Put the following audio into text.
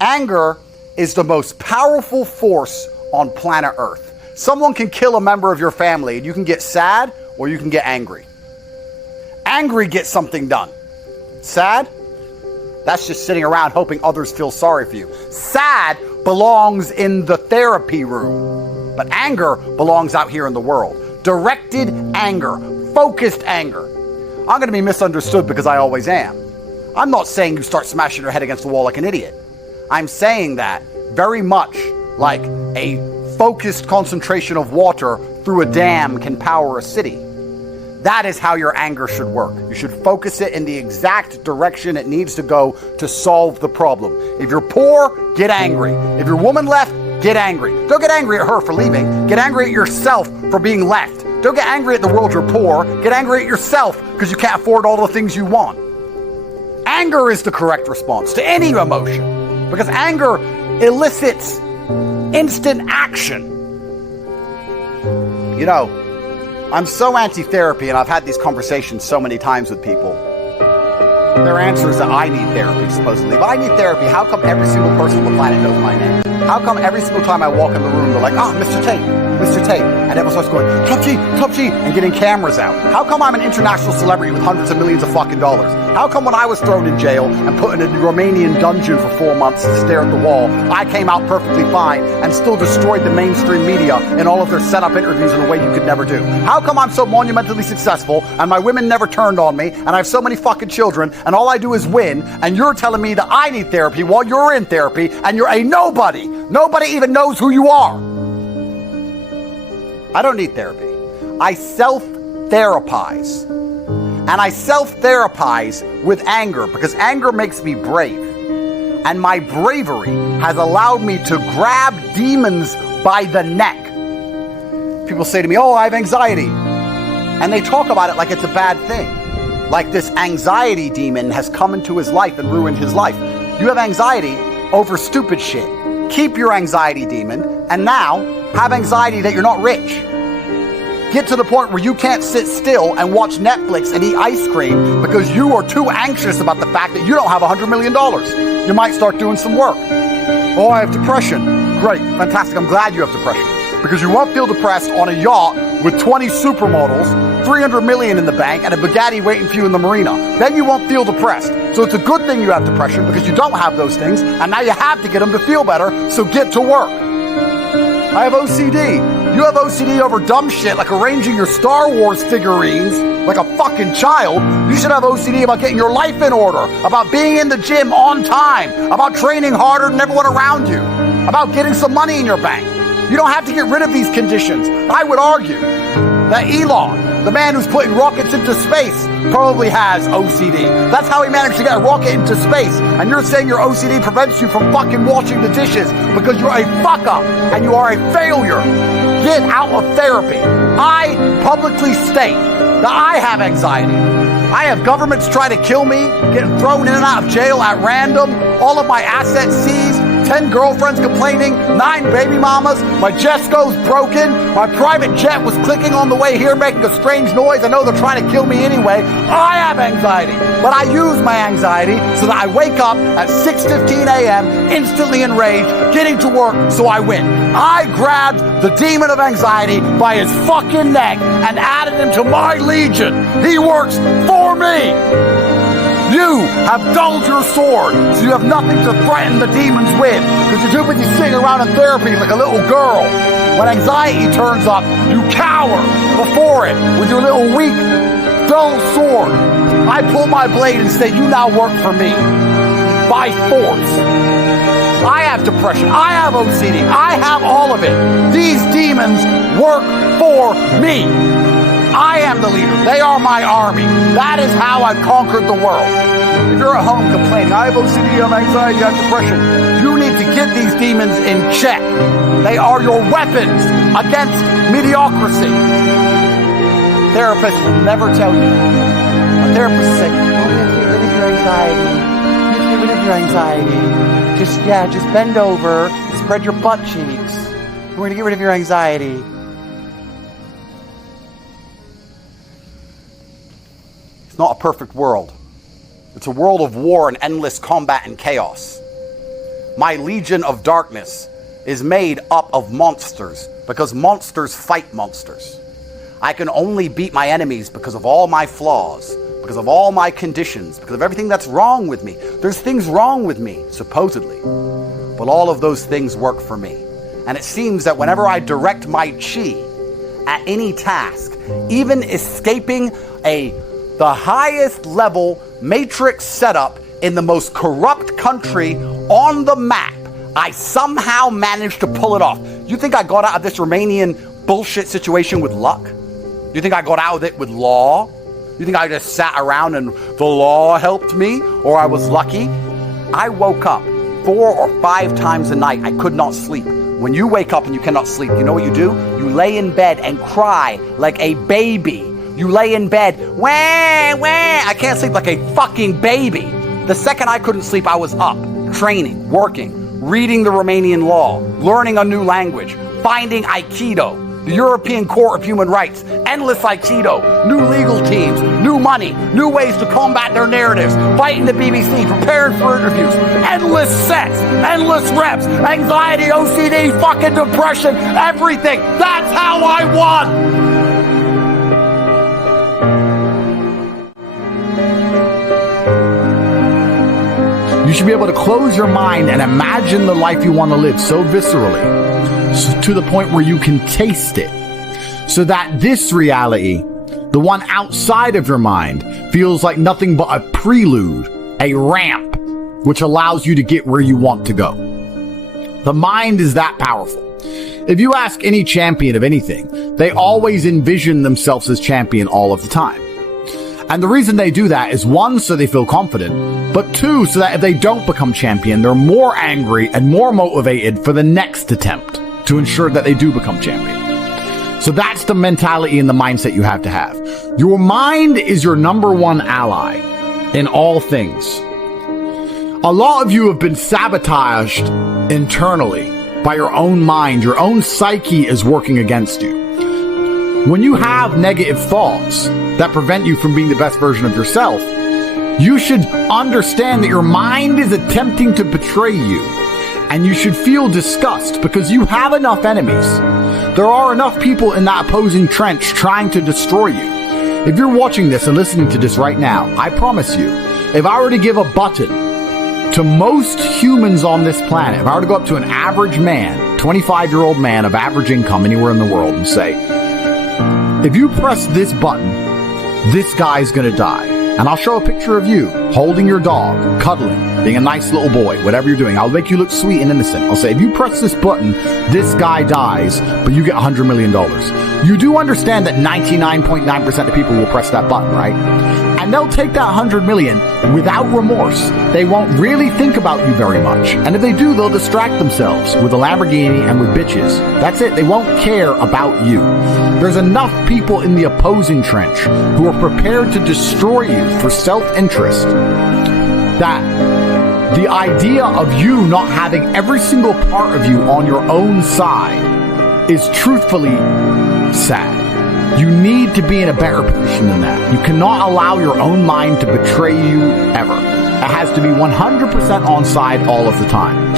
Anger is the most powerful force on planet Earth. Someone can kill a member of your family and you can get sad or you can get angry. Angry gets something done. Sad? That's just sitting around hoping others feel sorry for you. Sad belongs in the therapy room, but anger belongs out here in the world. Directed anger, focused anger. I'm going to be misunderstood because I always am. I'm not saying you start smashing your head against the wall like an idiot. I'm saying that very much like a focused concentration of water through a dam can power a city. That is how your anger should work. You should focus it in the exact direction it needs to go to solve the problem. If you're poor, get angry. If your woman left, get angry. Don't get angry at her for leaving. Get angry at yourself for being left. Don't get angry at the world you're poor. Get angry at yourself because you can't afford all the things you want. Anger is the correct response to any emotion because anger elicits instant action. You know, I'm so anti-therapy, and I've had these conversations so many times with people. Their answer is that I need therapy, supposedly. But I need therapy. How come every single person on the planet knows my name? How come every single time I walk in the room, they're like, "Ah, Mr. Tate, Mr. Tate," and everyone starts going, Top G, and getting cameras out? How come I'm an international celebrity with hundreds of millions of fucking dollars? How come when I was thrown in jail and put in a Romanian dungeon for 4 months to stare at the wall, I came out perfectly fine and still destroyed the mainstream media in all of their setup interviews in a way you could never do? How come I'm so monumentally successful and my women never turned on me and I have so many fucking children and all I do is win, and you're telling me that I need therapy while you're in therapy and you're a nobody? Nobody even knows who you are. I don't need therapy. I self-therapize. And I self-therapize with anger because anger makes me brave. And my bravery has allowed me to grab demons by the neck. People say to me, "Oh, I have anxiety." And they talk about it like it's a bad thing. Like this anxiety demon has come into his life and ruined his life. You have anxiety over stupid shit. Keep your anxiety demon, and now have anxiety that you're not rich. Get to the point where you can't sit still and watch Netflix and eat ice cream because you are too anxious about the fact that you don't have $100 million. You might start doing some work. "Oh, I have depression." Great, fantastic. I'm glad you have depression because you won't feel depressed on a yacht with 20 supermodels, 300 million in the bank, and a Bugatti waiting for you in the marina. Then you won't feel depressed. So it's a good thing you have depression because you don't have those things, and now you have to get them to feel better, so get to work. I have OCD. You have OCD over dumb shit like arranging your Star Wars figurines like a fucking child. You should have OCD about getting your life in order, about being in the gym on time, about training harder than everyone around you, about getting some money in your bank. You don't have to get rid of these conditions. I would argue that Elon, the man who's putting rockets into space, probably has OCD. That's how he managed to get a rocket into space. And you're saying your OCD prevents you from fucking washing the dishes because you're a fuck up and you are a failure. Get out of therapy. I publicly state that I have anxiety. I have governments trying to kill me, getting thrown in and out of jail at random, all of my assets seized, 10 girlfriends complaining, 9 baby mamas, my Jesco's broken, my private jet was clicking on the way here making a strange noise. I know they're trying to kill me anyway. I have anxiety, but I use my anxiety so that I wake up at 6:15 a.m. instantly enraged, getting to work so I win. I grabbed the demon of anxiety by his fucking neck and added him to my legion. He works for me. You have dulled your sword, so you have nothing to threaten the demons with, because you're too busy sitting around in therapy like a little girl. When anxiety turns up, you cower before it with your little weak, dull sword. I pull my blade and say, "You now work for me." By force. I have depression. I have OCD. I have all of it. These demons work for me. I am the leader. They are my army. That is how I've conquered the world. If you're at home complaining, "I have OCD, I have anxiety, I have depression," you need to get these demons in check. They are your weapons against mediocrity. Therapists will never tell you that. A therapist will say, "Oh, you have to get rid of your anxiety. You have to get rid of your anxiety. Just bend over, spread your butt cheeks. We're going to get rid of your anxiety." Not a perfect world. It's a world of war and endless combat and chaos. My legion of darkness is made up of monsters because monsters fight monsters. I can only beat my enemies because of all my flaws, because of all my conditions, because of everything that's wrong with me. There's things wrong with me, supposedly, but all of those things work for me. And it seems that whenever I direct my chi at any task, even escaping the highest level matrix setup in the most corrupt country on the map, I somehow managed to pull it off. You think I got out of this Romanian bullshit situation with luck? You think I got out of it with law? You think I just sat around and the law helped me, or I was lucky? I woke up 4 or 5 times a night. I could not sleep. When you wake up and you cannot sleep, you know what you do? You lay in bed and cry like a baby. You lay in bed, wah, wah. I can't sleep like a fucking baby. The second I couldn't sleep, I was up, training, working, reading the Romanian law, learning a new language, finding Aikido, the European Court of Human Rights, endless Aikido, new legal teams, new money, new ways to combat their narratives, fighting the BBC, preparing for interviews, endless sets, endless reps, anxiety, OCD, fucking depression, everything. That's how I won. You should be able to close your mind and imagine the life you want to live so viscerally, to the point where you can taste it, so that this reality, the one outside of your mind, feels like nothing but a prelude, a ramp, which allows you to get where you want to go. The mind is that powerful. If you ask any champion of anything, they always envision themselves as champion all of the time. And the reason they do that is 1, so they feel confident, but 2, so that if they don't become champion, they're more angry and more motivated for the next attempt to ensure that they do become champion. So that's the mentality and the mindset you have to have. Your mind is your number 1 ally in all things. A lot of you have been sabotaged internally by your own mind. Your own psyche is working against you. When you have negative thoughts that prevent you from being the best version of yourself, you should understand that your mind is attempting to betray you. And you should feel disgust because you have enough enemies. There are enough people in that opposing trench trying to destroy you. If you're watching this and listening to this right now, I promise you, if I were to give a button to most humans on this planet, if I were to go up to an average man, 25-year-old man of average income anywhere in the world and say, if you press this button, this guy's gonna die. And I'll show a picture of you holding your dog, cuddling, being a nice little boy, whatever you're doing. I'll make you look sweet and innocent. I'll say, if you press this button, this guy dies, but you get $100 million. You do understand that 99.9% of people will press that button, right? And they'll take that 100 million without remorse. They won't really think about you very much. And if they do, they'll distract themselves with a Lamborghini and with bitches. That's it. They won't care about you. There's enough people in the opposing trench who are prepared to destroy you for self-interest that the idea of you not having every single part of you on your own side is truthfully sad. You need to be in a better position than that. You cannot allow your own mind to betray you ever. It has to be 100% on side all of the time.